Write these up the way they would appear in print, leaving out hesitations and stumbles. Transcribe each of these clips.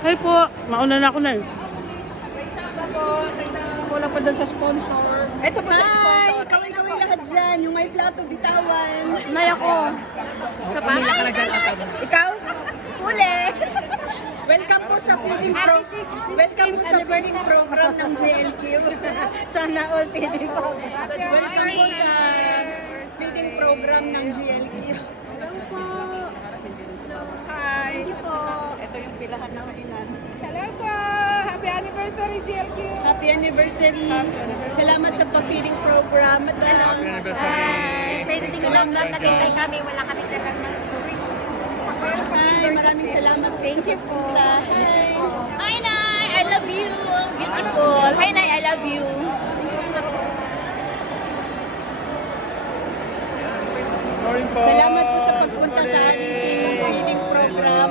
Hi po, mauna na ako na eh. Wala pa doon sa sponsor. Ito po sa sponsor. Kaway-kaway lahat dyan. Yung may plato, bitawan. Nay ako. Sa pamilya ka naglalakad. Ikaw? Huli! Welcome po sa feeding program. Welcome po sa feeding program ng JLQ. Sana all feeding program. Welcome po sa feeding program ng JLQ. Hello po. Hi. Thank you po. Ito yung pilahan ng inan. Hello po. Happy anniversary, GLQ. Happy anniversary. Salamat sa pa-feeding program. Feeding program, naghintay kami, wala kami dalang Hi, maraming salamat. Thank you po. Hi. Hi, Nay! I love you! Beautiful! Hi, Nay! I love you! Salamat po sa pagpunta sa ating feeding program.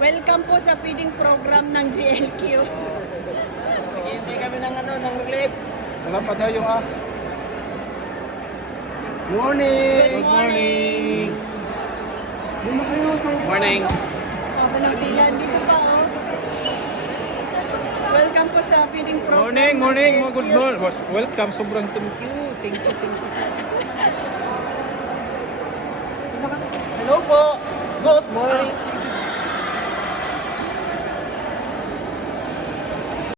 Welcome po sa feeding program ng GLQ. Hindi kami ng relief. Wala pa tayo yung Morning! Good morning. Morning! Ako ng pila. Dito pa, oh. Welcome po sa feeding program. Morning! ng Good GLQ. morning! Welcome! Sobrang thank you! Thank you! Hello po. Good morning.